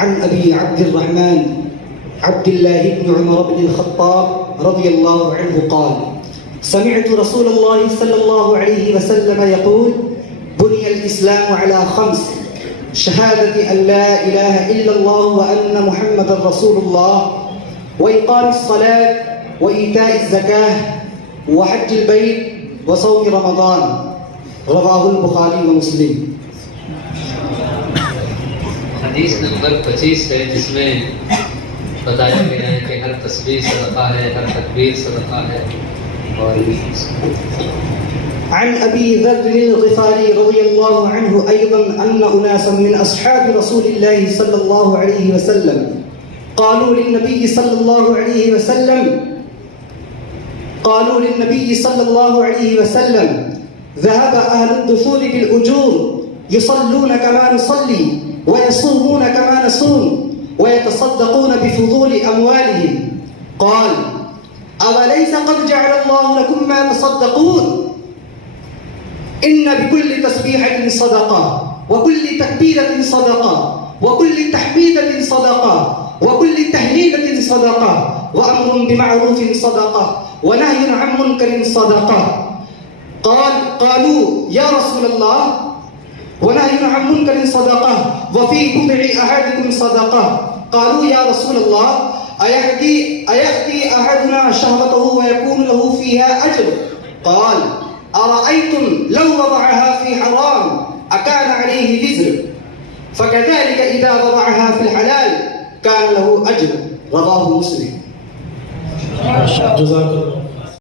عن أبي عبد الرحمن عبد الله بن عمر بن الخطاب رضي الله عنه قال: سمعت رسول الله صلى الله عليه وسلم يقول: بني الإسلام على 5: شهادة أن لا إله إلا الله وأن محمد رسول الله، وإقام الصلاة، وإيتاء الزكاة، وحج البيت، وصوم رمضان. رواه البخاري ومسلم. हदीस नंबर 25 है, जिसमें बताया गया है कि हर तस्बीह सदका है, हर तकबीर सदका है। और عن أبي ذر الغفاري رضي الله عنه أيضا أن أناسا من أصحاب رسول الله صلى الله عليه وسلم قالوا للنبي صلى الله عليه وسلم: ذهب أهل الدثور بالأجور، يصلون كما نصلي، ويصومون كما نصوم، ويتصدقون بفضول أموالهم. قال: أوليس قد جعل الله لكم ما تصدقون؟ إن بكل تسبيحة صدقة، وكل تكبيرة صدقة، وكل تحميدة صدقة، وكل تهليلة صدقة، وأمر بمعروف صدقة، ونهي عن منكر صدقة. قالوا: يا رسول الله، ونهي عن منكر صدقة، وفي بضع أحدكم صدقة. قالوا: يا رسول الله، أيأتي أحدنا شهوته ويكون له فيها أجر؟ قال: أرأيتم لو وضعها في حرام أكان عليه وزر؟ فكذلك إذا وضعها في الحلال كان له أجر. رواه مسلم. جزاك الله.